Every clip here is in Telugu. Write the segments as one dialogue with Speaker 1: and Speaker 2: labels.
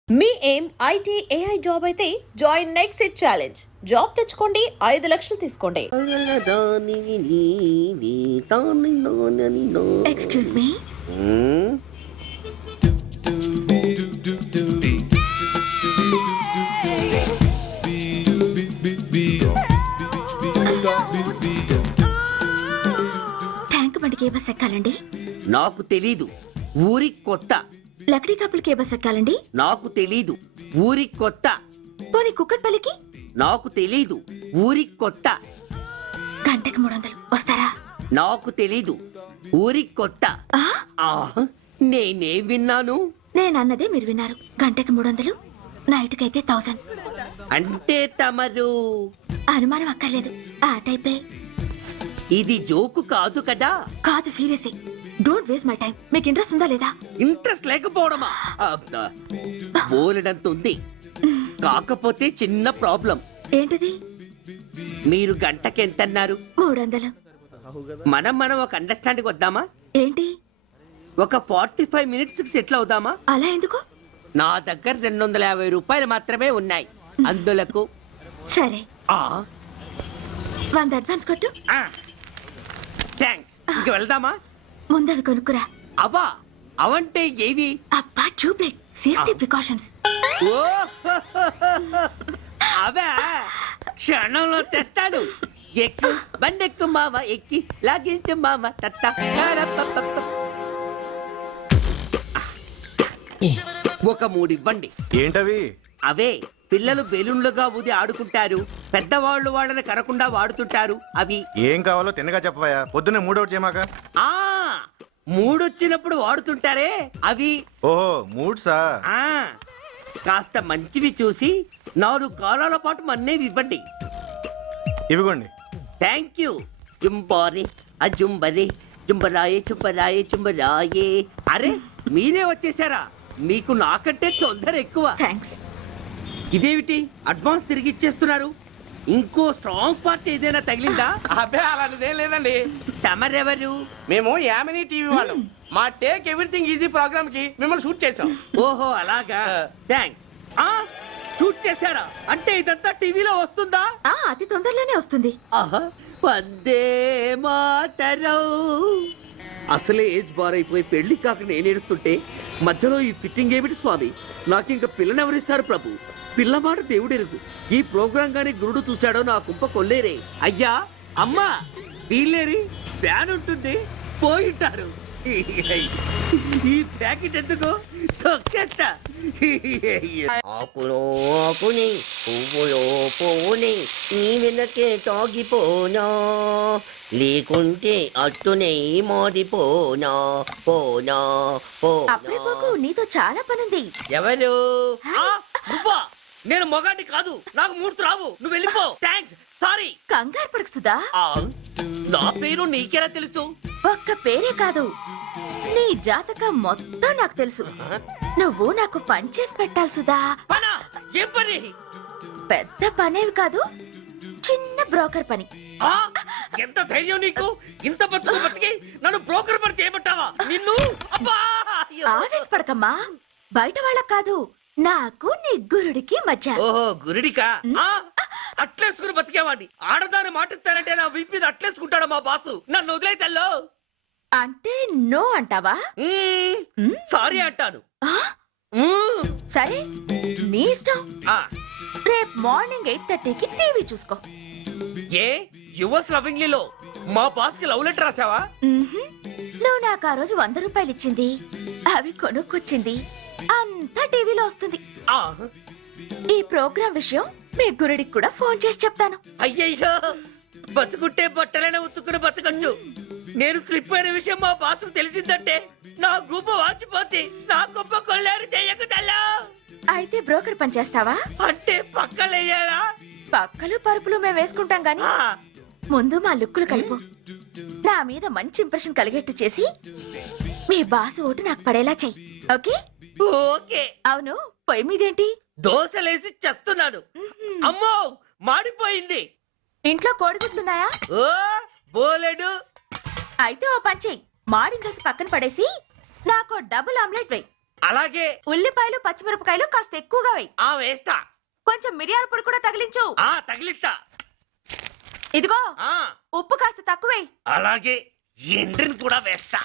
Speaker 1: మీ ఏం ఐటీ ఏఐ జాబ్ అయితే join next it challenge. Job తెచ్చుకోండి, 5 లక్షలు తీసుకోండి.
Speaker 2: ఎక్స్క్యూజ్ మీ, ట్యాంక్ బండికి ఏ బస్ ఎక్కాలండి?
Speaker 3: నాకు తెలీదు, ఊరి కొత్త.
Speaker 2: లక్డీ కప్పులకి ఏ బస్ ఎక్కాలండి?
Speaker 3: నాకు తెలీదు, ఊరి కొత్త.
Speaker 2: పోనీ కుక్కట్పల్లికి?
Speaker 3: నాకు తెలీదు, ఊరి కొత్త.
Speaker 2: గంటకి 300 వస్తారా?
Speaker 3: నాకు తెలీదు, ఊరి కొత్త. నేనే విన్నాను.
Speaker 2: నేనన్నదే మీరు విన్నారు. గంటకి 300, నైట్కి అయితే 1000.
Speaker 3: అంటే తమరు
Speaker 2: అనుమానం అక్కర్లేదు, ఆ టైపే.
Speaker 3: ఇది జోకు కాదు కదా?
Speaker 2: కాదు, serious. Don't waste my time. మీకు ఇంట్రెస్ట్ ఉందా లేదా?
Speaker 3: ఇంట్రెస్ట్ లేకపోవడమా? బోలెడంత ఉంది, కాకపోతే చిన్న ప్రాబ్లం.
Speaker 2: ఏంటిది?
Speaker 3: మీరు గంటకి ఎంత అన్నారు?
Speaker 2: 300.
Speaker 3: మనం ఒక అండర్స్టాండింగ్ వద్దామా?
Speaker 2: ఏంటి?
Speaker 3: ఒక 45 మినిట్స్ కి సెటిల్ అవుదామా?
Speaker 2: అలా ఎందుకు?
Speaker 3: నా దగ్గర 250 రూపాయలు మాత్రమే ఉన్నాయి. అందులకు
Speaker 2: సరే, 100 అడ్వాన్స్ కొట్టు.
Speaker 3: థ్యాంక్స్. ఇంక వెళ్దామా?
Speaker 2: ముందవి కొనుక్కురా.
Speaker 3: అవా? అవంటే ఏవి?
Speaker 2: అబ్బా, ట్యూబ్లైట్, సేఫ్టీ ప్రికాషన్స్.
Speaker 3: అవే క్షణంలో తెస్తాను. ఎక్కు బండెక్కు మామ, ఎక్కి లాగించు మామ. ఒక 3 ఇవ్వండి.
Speaker 4: ఏంటవి?
Speaker 3: అవే పిల్లలు బెలూన్లుగా ఊది ఆడుకుంటారు, పెద్దవాళ్ళు వాళ్ళని కరకుండా వాడుతుంటారు. అవి
Speaker 4: ఏం కావాలో తిన్నగా చెప్పవయ్యా. పొద్దున్నే మూడోటి చేయమాక.
Speaker 3: 3 వచ్చినప్పుడు వాడుతుంటారే అవి.
Speaker 4: ఓహో, మూడ్సా?
Speaker 3: కాస్త మంచివి చూసి 4 కాలాల పాటు మన్నేవి ఇవ్వండి.
Speaker 4: ఇవ్వండి.
Speaker 3: Thank you. జుంబారి అజుంబరి జుంబరాయే చుంబరాయే చుంబరాయే. అరే, మీరే వచ్చేసారా? మీకు నాకంటే తొందర ఎక్కువ.
Speaker 2: థ్యాంక్స్.
Speaker 3: ఇదేమిటి అడ్వాన్స్ తిరిగి ఇచ్చేస్తున్నారు? ఇంకో స్ట్రాంగ్ పార్టీ ఏదైనా తగిలిందా?
Speaker 5: అబ్బే, అలాంటిదేం లేదండి.
Speaker 3: తమరెవరు?
Speaker 5: మేము యామినీ టీవీ వాళ్ళం. మా టేక్ ఎవ్రీథింగ్ ఈజీ ప్రోగ్రామ్ కి మిమ్మల్ని షూట్ చేసాం.
Speaker 3: ఓహో, అలాగా. థ్యాంక్స్. షూట్ చేశారా? అంటే ఇదంతా టీవీలో వస్తుందా?
Speaker 2: అతి తొందరలోనే వస్తుంది.
Speaker 3: వందే మాతరం. అసలే ఏజ్ బార్ అయిపోయి పెళ్లి కాక నేను ఏడుస్తుంటే మధ్యలో ఈ ఫిట్టింగ్ ఏమిటి స్వామి? నాకింక పిల్లనెవరిస్తారు ప్రభు? పిల్లమాట దేవుడెరుగు. ఈ ప్రోగ్రాం గాని గురుడు చూశాడో నా కుంప కొల్లేరే. అయ్యా, అమ్మా, వీళ్ళేరి ఫ్యాన్ ఉంటుంది, పోయింటారు. ఈ ప్యాకెట్ ఎందుకు తొక్కేస్తా. ఆకులో ఆకుని, పువ్వులో పువ్వుని, నీ వెనకే తాగిపోనా, లేకుంటే అట్టునే మారిపోనా. పోనా
Speaker 2: అప్పుడే నీతో చాలా పనుంది.
Speaker 3: ఎవరు? నువ్వా? నేను మొగాన్ని కాదు, నాకు 3 రావు. నువ్వు వెళ్ళిపో. Thanks, sorry.
Speaker 2: కంగారు పడుకుతుందా?
Speaker 3: నా పేరు నీకెలా తెలుసు?
Speaker 2: ఒక్క పేరే కాదు, నీ జాతకం మొత్తం నాకు తెలుసు. నువ్వు నాకు పని చేసి పెట్టాలి సుధా.
Speaker 3: పనా? ఏం పని?
Speaker 2: పెద్ద పనేవి కాదు, చిన్న బ్రోకర్ పని.
Speaker 3: ఎంత ధైర్యం నీకు? ఇంత బతికి నన్ను బ్రోకర్ పని చేయబట్టావా? నిన్ను
Speaker 2: ఆవేశపడకమ్మా. బయట వాళ్ళకి కాదు, నాకు నీ గురుడికి మధ్య.
Speaker 3: ఓహో, గురుడికా? అట్లేసుకుని బతికేవాడిని. ఆడదాన్ని మాటిస్తానంటే నా వీపు మీద అట్లేసుకుంటాడు మా బాసు. నన్ను వదిలేతల్లో.
Speaker 2: అంటే నో అంటావా?
Speaker 3: సారీ అంటాను.
Speaker 2: సరే, నీ ఇష్టం. రేపు మార్నింగ్ 8:30కి టీవీ చూసుకో.
Speaker 3: ఏ యువర్స్ లవింగ్లీలో మా బాస్ కి లవ్ లెటర్ రాసావా?
Speaker 2: నువ్వు నాకు ఆ రోజు 100 రూపాయలు ఇచ్చింది, అవి కొనుక్కొచ్చింది అంతా టీవీలో వస్తుంది. ఈ ప్రోగ్రాం విషయం మీ గురుడికి కూడా ఫోన్ చేసి చెప్తాను.
Speaker 3: అయ్యయ్యో, బతుకుంటే బట్టలైనా ఉత్తుకుని బతకచ్చు. నేను స్లిప్ అయిన విషయం మా బాసు తెలిసిందంటే నా గుబ్బ వాచిపోతే నా గొప్ప కొల్లారు చెయ్యకు తల్లా.
Speaker 2: అయితే బ్రోకర్ పని చేస్తావా?
Speaker 3: అంటే పక్కలేయాలా?
Speaker 2: పక్కలు పరుపులు మేము వేసుకుంటాం గాని ముందు మా లుక్కులు కలుపు. నా మీద మంచి ఇంప్రెషన్ కలిగేట్టు చేసి మీ బాసు ఓటు నాకు పడేలా చెయ్యి. ఓకే?
Speaker 3: ఓకే.
Speaker 2: అవును, పొయ్యి మీదేంటి?
Speaker 3: దోశలేసి చేస్తున్నాను. అమ్మో, మాడిపోయింది.
Speaker 2: ఇంట్లో కోడిగుడ్లున్నాయా?
Speaker 3: ఓ బోలెడు.
Speaker 2: అయితే ఓ పని చెయ్యి, మాడిన దోశ పక్కన పడేసి నాకు డబుల్ ఆమ్లెట్ వేయి.
Speaker 5: అలాగే.
Speaker 2: ఉల్లిపాయలు పచ్చిమిరపకాయలు కాస్త ఎక్కువగా వేయి.
Speaker 5: ఆ వేస్తా.
Speaker 2: కొంచెం మిరియాల పొడి కూడా తగిలించు.
Speaker 5: ఆ తగిలిస్తా.
Speaker 2: ఇదిగో
Speaker 5: ఆ
Speaker 2: ఉప్పు కాస్త తక్కువే.
Speaker 5: అలాగే. ఎండ్రిని కూడా వేస్తా.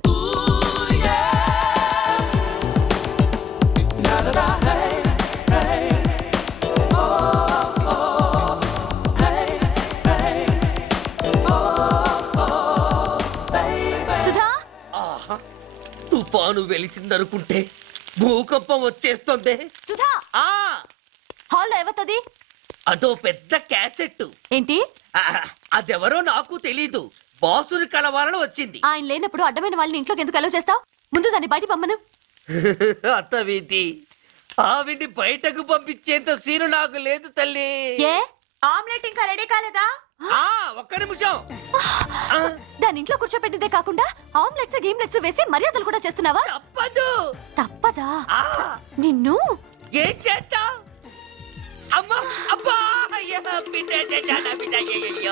Speaker 2: సుధా,
Speaker 3: ఆహా తుఫాను వెలిసిందనుకుంటే భూకంపం వచ్చేస్తుంది.
Speaker 2: సుధా,
Speaker 3: ఆ
Speaker 2: హాల్లో ఏవతది?
Speaker 3: అదో పెద్ద క్యాసెట్.
Speaker 2: ఏంటి?
Speaker 3: అదెవరో నాకు తెలీదు. బాసుని కలవాలని వచ్చింది.
Speaker 2: ఆయన లేనప్పుడు అడ్డమైన వాళ్ళని ఇంట్లోకి ఎందుకు అలౌ చేస్తావు? ముందు దాన్ని బయట పంపను.
Speaker 3: అత్తవీతి ఆవిడ్ని బయటకు పంపించేంత సీను నాకు లేదు తల్లి.
Speaker 2: ఏ ఆమ్లెట్ ఇంకా రెడీ కాలేదా?
Speaker 3: ఆ ఒక్క నిమిషం. ఆ,
Speaker 2: దాని ఇంట్లో కూర్చోపెట్టిందే కాకుండా ఆమ్లెట్స్ గీమ్లెట్స్ వేసి మర్యాదలు కూడా చేస్తున్నావా?
Speaker 3: తప్పదు.
Speaker 2: తప్పదా?
Speaker 3: ఆ
Speaker 2: నిన్ను
Speaker 3: ఏం చేస్తా? అమ్మా అబ్బా అయ్యా, బిడ్డ చేశానా, బిడ్డ, అయ్యయ్యో.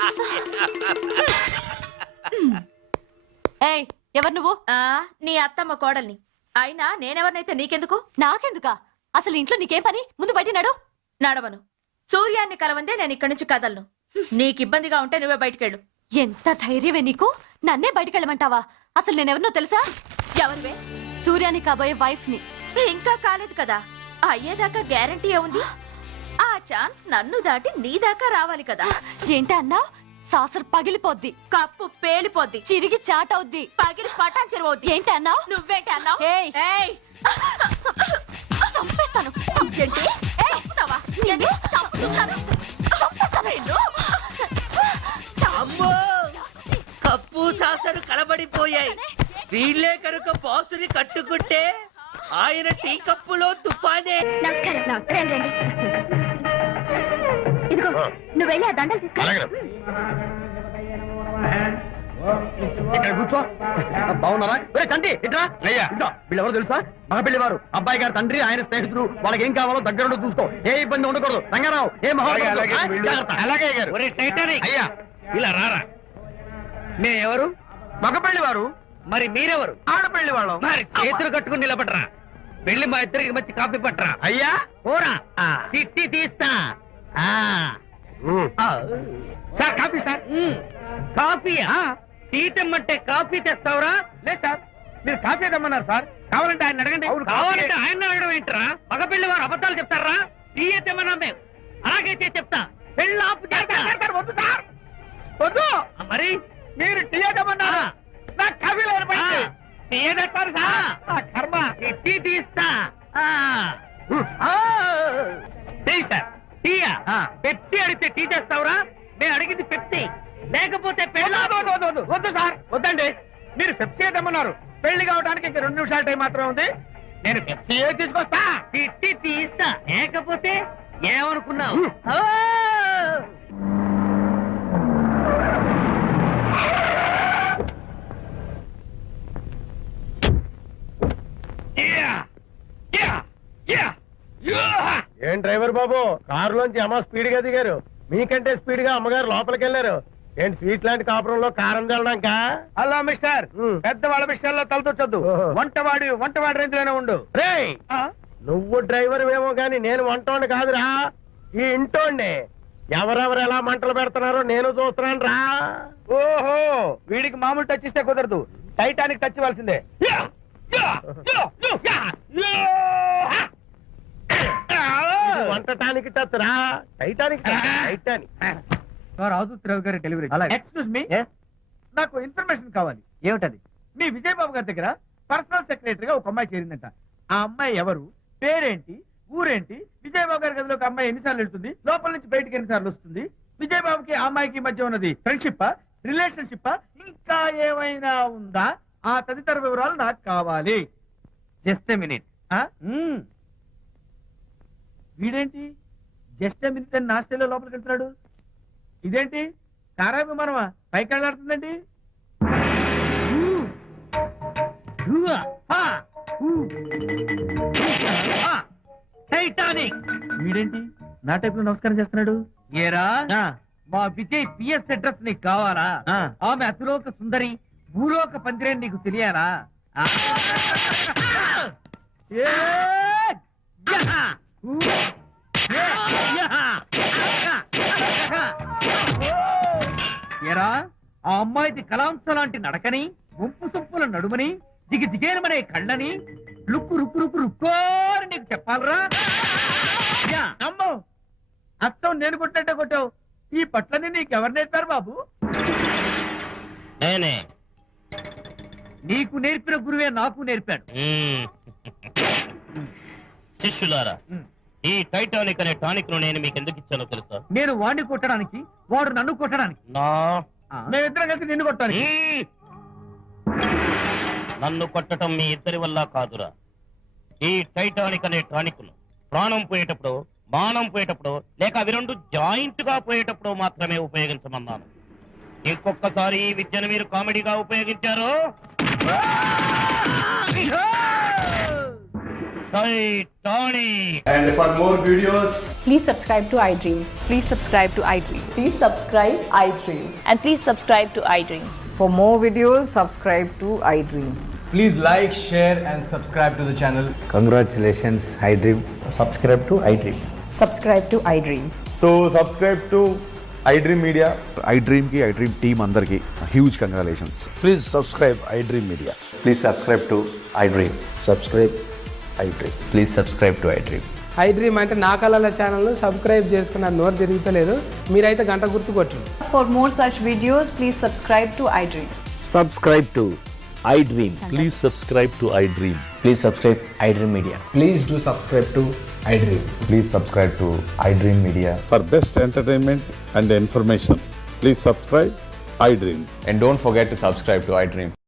Speaker 2: ఏయ్, ఎవరు నువ్వు? నీ అత్తమ్మ కోడల్ని. అయినా నేనెవరినైతే నీకెందుకు? నాకెందుకా? అసలు ఇంట్లో నీకేం పని? ముందు బయట నడు. నడవను. సూర్యాన్ని కలవందే నేను ఇక్కడి నుంచి కదలను. నీకు ఇబ్బందిగా ఉంటే నువ్వే బయటకెళ్ళు. ఎంత ధైర్యమే నీకు? నన్నే బయటకెళ్ళమంటావా? అసలు నేనెవరినో తెలుసా? ఎవరివే? సూర్యాన్ని కాబోయే వైఫ్ ని. ఇంకా కాలేదు కదా, అయ్యేదాకా గ్యారంటీ ఏముంది? ఆ ఛాన్స్ నన్ను దాటి నీ దాకా రావాలి కదా. ఏంటి అన్నా? సాసర్ పగిలిపోద్ది, కప్పు పేలిపోద్ది, చిరిగి చాటవుద్ది, పగిలి పటాన్ చెరువవుద్ది. ఏంటి అన్నా? నువ్వేంటి అన్నా? చంపేస్తాను. ఏంటి? చంపుతావా? చంపుతాను.
Speaker 3: అమ్మో కప్పు చాసరు కలబడిపోయాయి. వీళ్ళే కనుక బాసుని కట్టుకుంటే ఆయన టీ కప్పులో తుఫానే.
Speaker 2: నమస్కారం. నమస్కారం. రండి. ఇదిగో నువ్వు వెళ్ళి ఆ దండలు తీసుకురా.
Speaker 6: ఇక్కడ కూర్చో. బాగున్నారా? చంటి ఇట్రా. వీళ్ళెవరో తెలుసా? మగ పెళ్లివారు, అబ్బాయి గారి తండ్రి, ఆయన స్నేహితులు. వాళ్ళకి ఏం కావాలో దగ్గరుండి చూసుకో. ఏ ఇబ్బంది ఉండకూడదు. రంగారావు ఏ అయ్యా ఇలా రారా. మే ఎవరు? మగ పెళ్లివారు. మరి మీరెవరు? ఆడపెళ్లి వాళ్ళం. మరి చేతులు కట్టుకుని నిలబడరా. వెళ్ళి మా ఇద్దరికి మంచి కాఫీ పట్టరా. అయ్యా పోరా, తిట్టి తీస్తా. Sir coffee sir. కాఫీయా? టీ తెమ్మంటే కాఫీ తెస్తావురా? లేదు సార్, మీరు కాఫీ తెమ్మన్నారు సార్. కావాలంటే ఆయన అడగండి. కావాలంటే ఆయన అడగడం ఏంటరా? మగ పెళ్లి వారు అబద్ధాలు చెప్తారా? టీ తెమ్మన్నా మేము అలాగైతే చెప్తా. పెళ్ళి ఆపు చేస్తారు. వద్దు సార్, వద్దు. మరి మీరు టీ తెమ్మన్నారు, నాకు కాఫీ లేదు. టీ తెస్తారు సార్. కర్మ. టీ తీస్తా. Tea sir. టీయా? పెప్సీ అడిగితే టీ తెస్తావురా? మేము అడిగింది పెప్సీ, లేకపోతే వద్దు సార్. వద్దండి, మీరు పెప్సీ తెమ్మన్నారు. పెళ్లి కావడానికి ఇంక 2 నిమిషాల టైం మాత్రం ఉంది. నేను పెప్సీ తీసుకొస్తా. తిట్టి తీస్తా, లేకపోతే ఏమనుకున్నావు?
Speaker 7: ఏం డ్రైవర్ బాబు, కారులోంచి అమ్మ స్పీడ్ గా దిగారు. మీకంటే స్పీడ్ గా అమ్మగారు లోపలికి వెళ్ళారు. ఏంటి స్వీట్ లాంటి కాపురంలో కారం చల్లడానికా?
Speaker 6: హలో మిస్టర్, పెద్దవాళ్ళ విషయాల్లో తలదొచ్చొద్దు. వంటవాడి రేంజ్ లోనే ఉండు.
Speaker 7: రేయ్, నువ్వు డ్రైవర్ ఏమో గాని నేను వంటోండి కాదురా, ఈ ఇంటోండి. ఎవరెవరు ఎలా మంటలు పెడుతున్నారో నేను చూస్తున్నాను రా.
Speaker 6: ఓహో, వీడికి మామూలు టచ్ ఇస్తే కుదరదు, టైటానిక్ టచ్ ఇవ్వాల్సిందే.
Speaker 7: ఇది వంటటానికి టచ్ రా, టైటానిక్ టైటానిక్.
Speaker 6: రాజురావు గారి డెలివరీ. ఎక్స్క్యూజ్ మీ, నాకు ఇన్ఫర్మేషన్ కావాలి. ఏమిటది? మీ విజయబాబు గారి దగ్గర పర్సనల్ సెక్రటరీగా ఒక అమ్మాయి చేరిందంట. ఆ అమ్మాయి ఎవరు, పేరేంటి, ఊరేంటి? విజయబాబు గారి గదిలోకి అమ్మాయి ఎన్నిసార్లు వెళ్తుంది, లోపల నుంచి బయటికి ఎన్నిసార్లు వస్తుంది? విజయబాబుకి ఆ అమ్మాయికి మధ్య ఉన్నది ఫ్రెండ్షిప్, రిలేషన్షిప్, ఇంకా ఏమైనా ఉందా? ఆ తదితర వివరాలు నాకు కావాలి. Just minute. వీడేంటి జస్ట్ మినిట్ అని నాస్టేలో లోపలికి వెళ్తున్నాడు? ఇదేంటి కారా విమానమా పైకి వెళ్ళాడుతుందండి? టైటానిక్. వీడేంటి నా టైప్ లో నమస్కారం చేస్తున్నాడు? ఏరా, మా విజయ్ పిఎస్ అడ్రస్ నీకు కావాలా? ఆమె అతిలోక సుందరి, భూలోక పందిరేని నీకు తెలియాలా? ఏ యహ! ఊ! ఏ యహ! యహ! ఏరా ఆ అమ్మాయిది కలాంస లాంటి నడకని గుంపు సొంపుల నడుమని దిగేలమనే కళ్ళని లుక్కు రుక్కు రుక్కు రుక్కోని నీకు చెప్పాలరా యా!
Speaker 5: అమ్మో అత్తం నేను కొట్టినట్టే కొట్టావు ఈ పట్లని నీకెవరు నేర్పారు బాబు
Speaker 8: నేనే
Speaker 6: నీకు నేర్పిన గురువే నాకు నేర్పాడు
Speaker 8: శిష్యులారా ఈ టైటానిక్ అనే టానిక్ ను నేను మీకు ఎందుకు ఇచ్చానో తెలుసా?
Speaker 6: నేను వాడిని కొట్టడానికి వాడు నన్ను కొట్టడానికి
Speaker 8: నా
Speaker 5: మేమిద్దరం కలిసి నిన్ను కొట్టాలి
Speaker 8: మ్మ్. నన్ను కొట్టడం మీ ఇద్దరి వల్ల కాదురా. ఈ టైటానిక్ అనే టానిక్ ను ప్రాణం పోయేటప్పుడు, మానం పోయేటప్పుడు, లేక అవి రెండు జాయింట్ గా పోయేటప్పుడు మాత్రమే ఉపయోగించమన్నాను. ఇంకొకసారి ఈ విద్యను మీరు కామెడీగా ఉపయోగించారు Titanic.
Speaker 9: And for more videos,
Speaker 10: Please subscribe to iDream. Please subscribe to iDream. Please subscribe iDream. And please subscribe to iDream. For more videos, subscribe to iDream.
Speaker 9: please like, share, and subscribe to the channel.
Speaker 11: Congratulations, iDream.
Speaker 9: Subscribe to iDream.
Speaker 10: Subscribe to iDream.
Speaker 9: So, subscribe to iDream Media.
Speaker 12: iDream ki iDream team అందరికి huge congratulations.
Speaker 11: Please subscribe iDream Media.
Speaker 9: Please subscribe to iDream.
Speaker 11: Subscribe iDream.
Speaker 9: Please subscribe to iDream.
Speaker 5: iDream అంటే నా కళల ఛానల్ సబ్స్క్రైబ్ చేసుకున్న నోరు తిరుగుతలేదు మీరైతే గంట గుర్తు కొట్టండి
Speaker 10: For more such videos, please subscribe to iDream.
Speaker 11: Subscribe to iDream. Please subscribe to iDream.
Speaker 9: Please subscribe iDream Media.
Speaker 11: Please do subscribe to iDream.
Speaker 9: Please subscribe to iDream Media.
Speaker 12: For best entertainment and information, please subscribe iDream.
Speaker 9: And don't forget to subscribe to iDream.